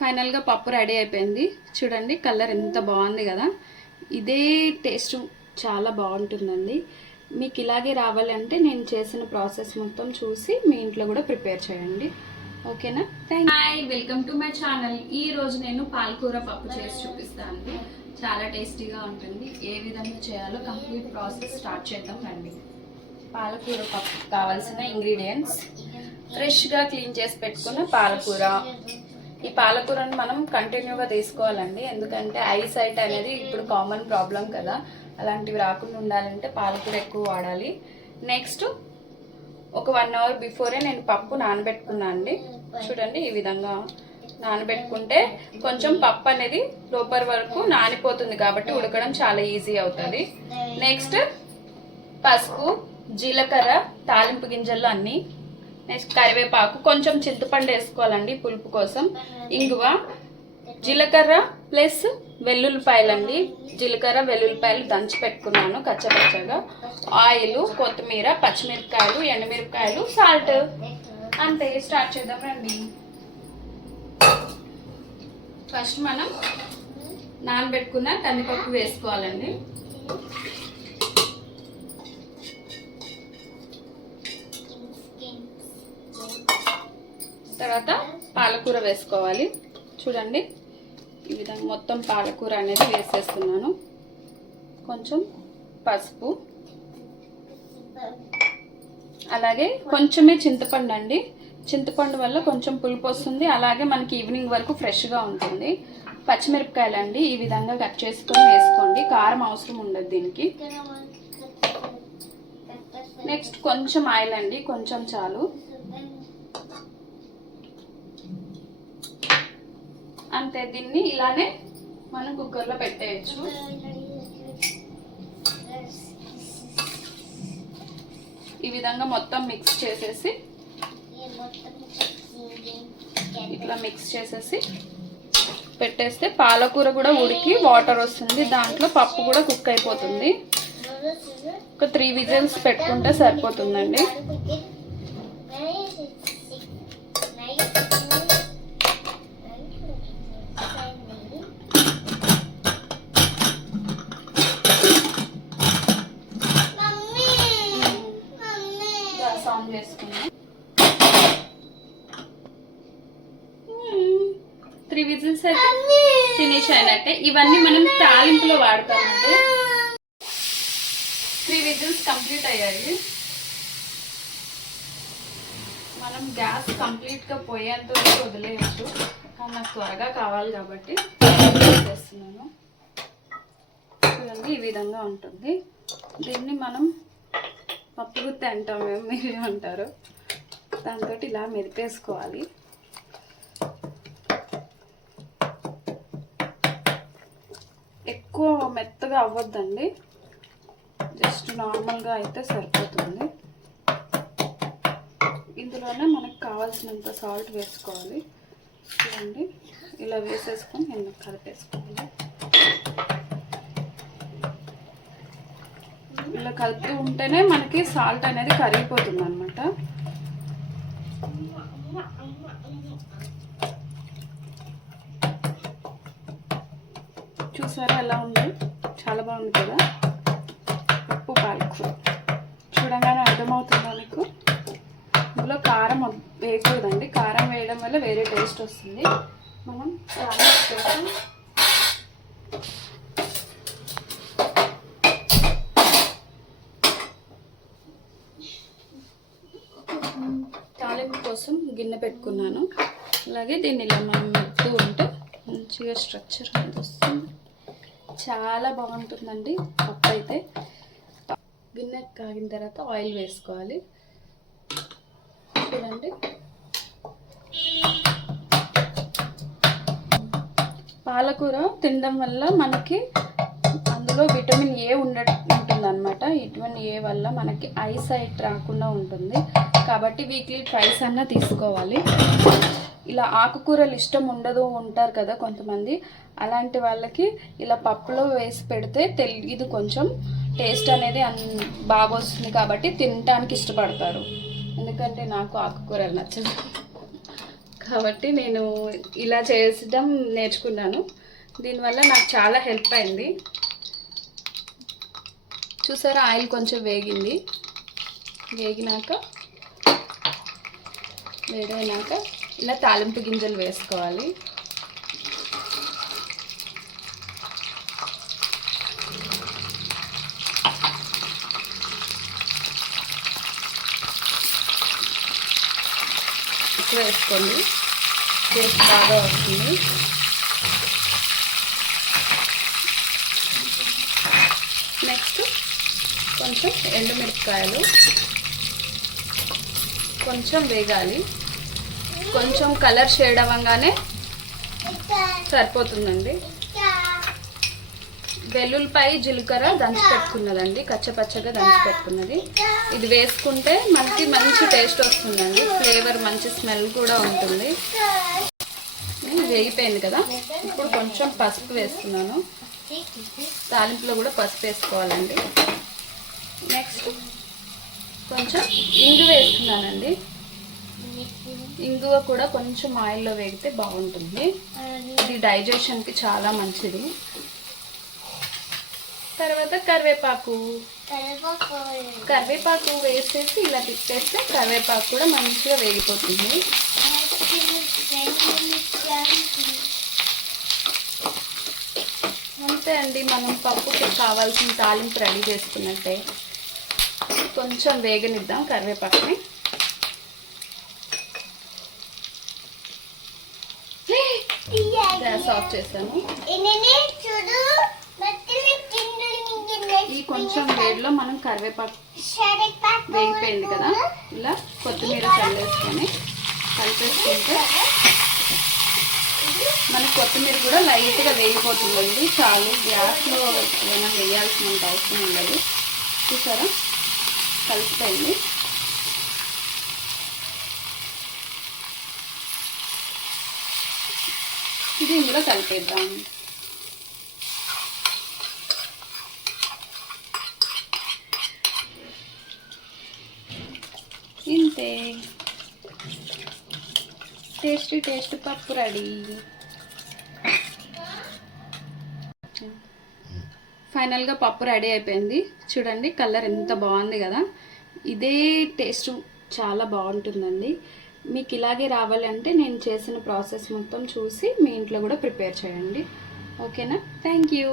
ఫైనల్గా పప్పు రెడీ అయిపోయింది. చూడండి కలర్ ఎంత బాగుంది కదా. ఇదే టేస్ట్ చాలా బాగుంటుందండి. మీకు ఇలాగే రావాలంటే నేను చేసిన ప్రాసెస్ మొత్తం చూసి మీ ఇంట్లో కూడా ప్రిపేర్ చేయండి. ఓకేనా? Hi, welcome to my channel. ఈ రోజు నేను పాలకూర పప్పు చేసి చూపిస్తాను. చాలా టేస్టీగా ఉంటుంది. ఏ విధంగా చేయాలో కంప్లీట్ ప్రాసెస్ స్టార్ట్ చేద్దాం రండి. పాలకూర పప్పు కావాల్సిన ఇంగ్రీడియంట్స్: ఫ్రెష్గా క్లీన్ చేసి పెట్టుకున్న పాలకూర. ఈ పాలకూరను మనం కంటిన్యూగా తీసుకోవాలండి, ఎందుకంటే ఐసైట్ అనేది ఇప్పుడు కామన్ ప్రాబ్లం కదా. అలాంటివి రాకుండా ఉండాలంటే పాలకూర ఎక్కువ వాడాలి. నెక్స్ట్ ఒక 1 అవర్ బిఫోరే నేను పప్పు నానబెట్టుకున్నాను అండి. చూడండి ఈ విధంగా నానబెట్టుకుంటే కొంచెం పప్పు అనేది లోపల వరకు నానిపోతుంది కాబట్టి ఉడకడం చాలా ఈజీ అవుతుంది. నెక్స్ట్ పసుపు, జీలకర్ర, తాలింపు గింజలు అన్నీ. నెక్స్ట్ కరివేపాకు, కొంచెం చింతపండు వేసుకోవాలండి పులుపు కోసం. ఇంగువ, జీలకర్ర ప్లస్ వెల్లుల్లిపాయలండి. జీలకర్ర వెల్లుల్లిపాయలు దంచి పెట్టుకున్నాను కచ్చపచ్చగా. ఆయిల్, కొత్తిమీర, పచ్చిమిరపకాయలు, ఎండుమిరపకాయలు, సాల్ట్. అంతే, స్టార్ట్ చేద్దాం రండి. ఫస్ట్ మనం నానబెట్టుకున్న కందిపప్పు వేసుకోవాలండి. తర్వాత పాలకూర వేసుకోవాలి. చూడండి ఈ విధంగా మొత్తం పాలకూర అనేది వేసేస్తున్నాను. కొంచెం పసుపు, అలాగే కొంచెమే చింతపండు అండి. చింతపండు వల్ల కొంచెం పులుపు వస్తుంది, అలాగే మనకి ఈవినింగ్ వరకు ఫ్రెష్గా ఉంటుంది. పచ్చిమిరపకాయలు అండి, ఈ విధంగా కట్ చేసుకొని వేసుకోండి. కారం అవసరం ఉండదు దీనికి. నెక్స్ట్ కొంచెం ఆయిల్ అండి, కొంచెం చాలు. అంతే, దీన్ని ఇలానే మనం కుక్కర్లో పెట్టేయచ్చు. ఈ విధంగా మొత్తం మిక్స్ చేసేసి ఇట్లా మిక్స్ చేసేసి పెట్టేస్తే పాలకూర కూడా ఉడికి వాటర్ వస్తుంది, దాంట్లో పప్పు కూడా కుక్ అయిపోతుంది. ఒక 3 విజిల్స్ పెట్టుకుంటే సరిపోతుందండి. వేసుకున్నాం 3 విజిల్స్ అయితే ఫినిష్ అయినట్టే. ఇవన్నీ మనం తాలింపులో వాడతామండి. 3 విజిల్స్ కంప్లీట్ అయ్యాయి. మనం గ్యాస్ కంప్లీట్ గా పోయేంత వరకు వదిలేయచ్చు, కానీ నాకు త్వరగా కావాలి కాబట్టి చేస్తున్నాను. చూడండి ఈ విధంగా ఉంటుంది. దీన్ని మనం పప్పు గుత్తి అంటాం మేము, మీరేమంటారు. దాంతో ఇలా మెదిపేసుకోవాలి. ఎక్కువ మెత్తగా అవ్వద్దండి, జస్ట్ నార్మల్గా అయితే సరిపోతుంది. ఇందులోనే మనకు కావాల్సినంత సాల్ట్ వేసుకోవాలి. చూడండి ఇలా వేసేసుకొని నేను కలిపేసుకోవాలి. ఇలా కలుపుతూ ఉంటేనే మనకి సాల్ట్ అనేది కరిగిపోతుంది అనమాట. చూసారా ఎలా ఉంది? చాలా బాగుంది కదా పప్పు పాలకూర. చూడగానే అర్థమవుతుందా మీకు? ఇందులో కారం వేయకూడదండి, కారం వేయడం వల్ల వేరే టేస్ట్ వస్తుంది. మనం తాలింపు కోసం గిన్నె పెట్టుకున్నాను. అలాగే దీన్ని ఇలా మనం మెత్తూ ఉంటే మంచిగా స్ట్రక్చర్ అనేది వస్తుంది. చాలా బాగుంటుందండి పప్పు అయితే. గిన్నె కాగిన తర్వాత ఆయిల్ వేసుకోవాలి. చూడండి పాలకూర తినడం వల్ల మనకి అందులో విటమిన్ ఏ ఉంటుందన్నమాట. విటమిన్ ఏ వల్ల మనకి ఐసైట్ రాకుండా ఉంటుంది, కాబట్టి వీక్లీ ట్వైస్ అన్నా తీసుకోవాలి. ఇలా ఆకుకూరలు ఇష్టం ఉండదు ఉంటారు కదా కొంతమంది, అలాంటి వాళ్ళకి ఇలా పప్పులో వేసి పెడితే ఇది కొంచెం టేస్ట్ అనేది బాగా వస్తుంది కాబట్టి తినడానికి ఇష్టపడతారు. ఎందుకంటే నాకు ఆకుకూరలు నచ్చదు కాబట్టి నేను ఇలా చేయడం నేర్చుకున్నాను. దీనివల్ల నాకు చాలా హెల్ప్ అయింది. చూసారా, ఆయిల్ కొంచెం వేగినాక వేడైనాక ఇలా తాలింపు గింజలు వేసుకోవాలి. ఎక్కువ వేసుకోండి, టేస్ట్ బాగా వస్తుంది. నెక్స్ట్ కొంచెం ఎండుమిరపకాయలు కొంచెం వేగాలి. కొంచెం కలర్ షేడ్ అవ్వగానే సరిపోతుందండి. వెల్లుల్లిపాయ జీలకర్ర దంచి పెట్టుకున్నదండి, కచ్చపచ్చగా దంచి పెట్టుకున్నది. ఇది వేసుకుంటే మనకి మంచి టేస్ట్ వస్తుందండి, ఫ్లేవర్ మంచి స్మెల్ కూడా ఉంటుంది. వేగిపోయింది కదా, ఇప్పుడు కొంచెం పసుపు వేస్తున్నాను. తాలింపులో కూడా పసుపు వేసుకోవాలండి. నెక్స్ట్ కొంచెం ఇంగు వేస్తున్నానండి. ఇంగువ కూడా కొంచెం ఆయిల్లో వేగితే బాగుంటుంది, ఇది డైజెషన్కి చాలా మంచిది. తర్వాత కరివేపాకు వేసేసి ఇలా తిప్పేస్తే కరివేపాకు కూడా మంచిగా వేగిపోతుంది. అంతే అండి, మనం పప్పుకి కావాల్సిన తాలింపు రెడీ చేసుకున్నట్టే. కొంచెం వేగనిద్దాం కరివేపాకుని. గ్యాస్ ఆఫ్ చేశాను. ఈ కొంచెం వేడిలో మనం కరివేపాకు వేగిపోయింది కదా, ఇలా కొత్తిమీర చల్లేసుకొని కలిపేసుకుంటే మనకి కొత్తిమీర కూడా లైట్గా వేగిపోతుందండి. చాలు, గ్యాస్లో ఏమైనా వేయాల్సినంత అవసరం ఉండదు. చూసారా, కలిసిపోయింది. ఇది ఇందులో కలిపేద్దాం. ఇంతే, టేస్ట్ పప్పు రెడీ. ఫైనల్గా పప్పు రెడీ అయిపోయింది. చూడండి, కలర్ ఎంత బాగుంది కదా. ఇదే టేస్ట్ చాలా బాగుంటుందండి. మీకు ఇలాగే రావాలి అంటే నేను చేసిన ప్రాసెస్ మొత్తం చూసి మీ ఇంట్లో కూడా ప్రిపేర్ చేయండి. ఓకేనా? Thank you.